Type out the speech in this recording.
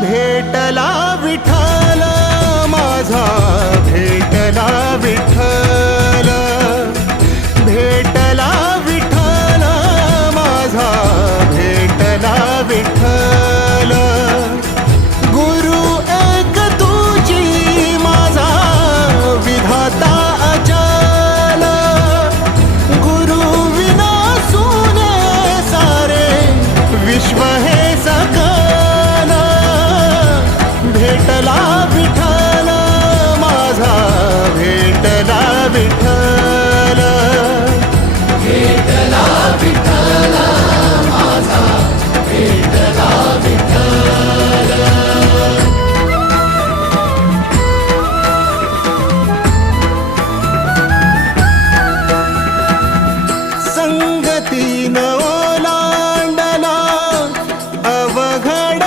भेटला विठ्ठल माझा, भेटला विठ्ठल, भेटला विठ्ठल माझा, भेटला विठ्ठल. गुरु एक तुझी माझा विधाता अचल, गुरु विना सुने सारे विश्व हे सकल. भेटला विठ्ठल माझा, भेटला विठ्ठल.